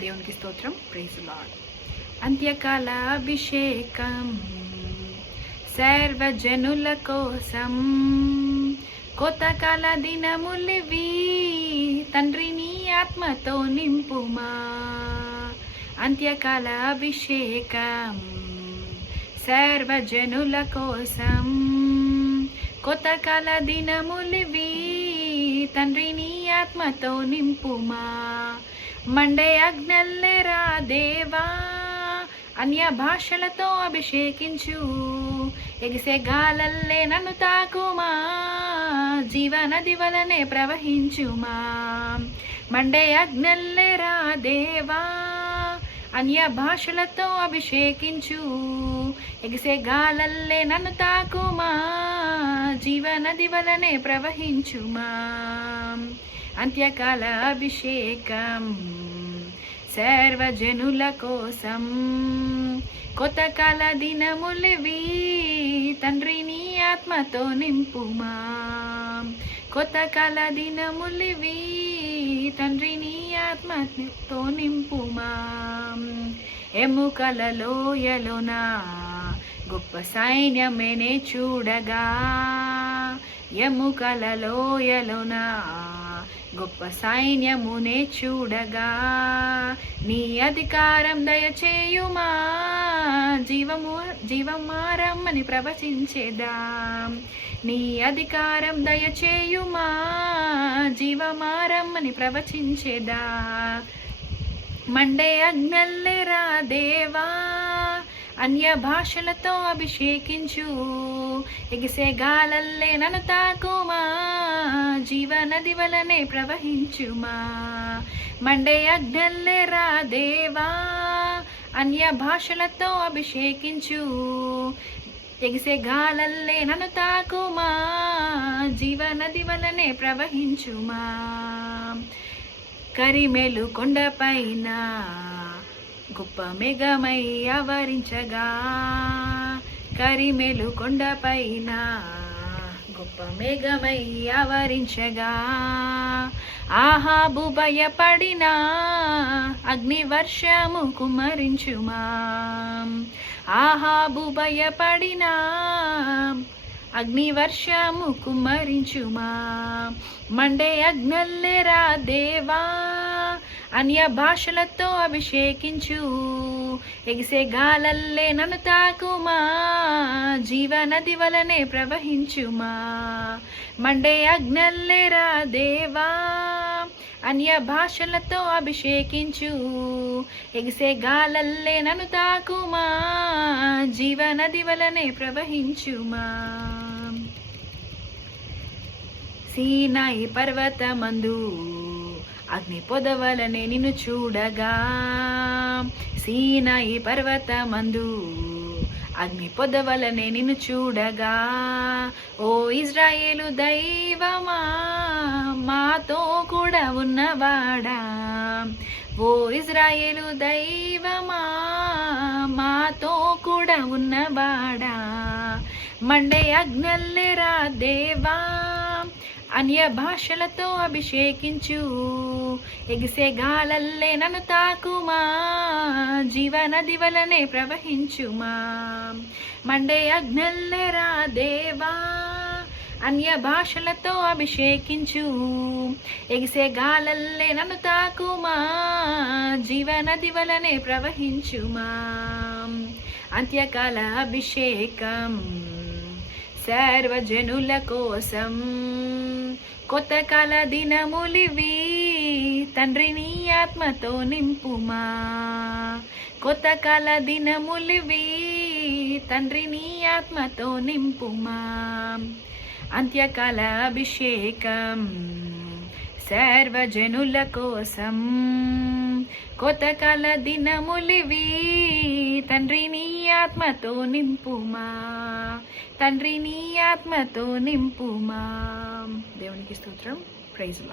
దేవునికి స్తోత్రం. Praise lord. అంత్యకాల అభిషేకం సర్వజనుల కోసం, కొత్తకాల దినములివి తండ్రి నీ ఆత్మతో నింపుమా. అంత్యకాల అభిషేకం సర్వజనుల కోసం, కొత్తకాల దినములివి తండ్రి నీ ఆత్మతో నింపుమా. మండే అగ్నల్లెరా దేవా, అన్య భాషలతో అభిషేకించు, ఎగిసే గాలల్లే నన్ను తాకుమా, జీవనది వలనే ప్రవహించుమా. మండే అగ్నల్లెరా దేవా, అన్య భాషలతో అభిషేకించు, ఎగిసే గాలల్లే నన్ను తాకుమా, జీవనది వలనే ప్రవహించుమా. అంత్యకాల అభిషేకం సర్వజనుల కోసం, కొత్తకాల దినములివి తండ్రి నీ ఆత్మతో నింపుమా. కొత్తకాల దినములివి తండ్రి నీ ఆత్మతో నింపుమా. ఎముకల లోయలోన గొప్ప సైన్యమేనే చూడగా, ఎముకల లోయలోన గొప్ప సైన్యమునే చూడగా, నీ అధికారం దయచేయుమా, జీవమారమ్మని ప్రవచించేదా. నీ అధికారం దయచేయుమా, జీవమారమ్మని ప్రవచించేదా. మండే అగ్నల్లెరా దేవా, అన్య భాషలతో అభిషేకించు, ఎగిసే గాలల్లే నన్ను తాకుమా, జీవనది వలనే ప్రవహించుమా. మండే అగ్నల్లెరా దేవా, అన్య భాషలతో అభిషేకించు, ఎగిసే గాలల్లే నన్ను తాకుమా, జీవనది వలనే ప్రవహించుమా. కరిమేలు కొండపైన గొప్ప మేఘమై ఆవరించగా, కరిమేలు కొండపైన గొప్ప మేఘమై ఆవరించగా, ఆహాబు భయపడిన అగ్ని వర్షము కుమ్మరించుమా. ఆహాబు భయపడిన అగ్ని వర్షము కుమ్మరించుమా. మండే అగ్నల్లెరా దేవా, అన్య భాషలతో అభిషేకించు, ఎగిసే గాలల్లే నన్ను తాకుమా, జీవనది వలనే ప్రవహించుమా. మండే అగ్నల్లెరా దేవా, అన్య భాషలతో అభిషేకించు, ఎగిసే గాలల్లే నన్ను తాకుమా, జీవనది వలనే ప్రవహించుమా. సీనాయి పర్వతమందు అగ్ని పొదవలనే నిన్ను చూడగా, సీనాయి పర్వతమందు అగ్ని పొదవలనే నిన్ను చూడగా, ఓ ఇజ్రాయేలు దైవమా, మాతో కూడా ఉన్నవాడా. ఓ ఇజ్రాయేలు దైవమా, మాతో కూడా ఉన్నవాడా. మండే అగ్నల్లెరా దేవా, అన్య భాషలతో అభిషేకించు, ఎగిసే గాలల్లే నన్ను తాకుమా, జీవనది వలనే ప్రవహించుమా. మండే అగ్నల్లెరా దేవా, అన్య భాషలతో అభిషేకించు, ఎగిసే గాలల్లే నన్ను తాకుమా, జీవనది వలనే ప్రవహించుమా. అంత్యకాల అభిషేకం సర్వజనుల కోసం, కొత్తకాల దినములివి తండ్రి నీ ఆత్మతో నింపుమా. కొత్తకాల దినములివి తండ్రి నీ ఆత్మతో నింపుమా. అంత్యకాల అభిషేకం సర్వజనుల కోసం, కొత్తకాల దినములివి తండ్రి నీ ఆత్మతో నింపుమా. తండ్రి నీ ఆత్మతో నింపుమా. దేవునికి స్తోత్రం. Praise lord.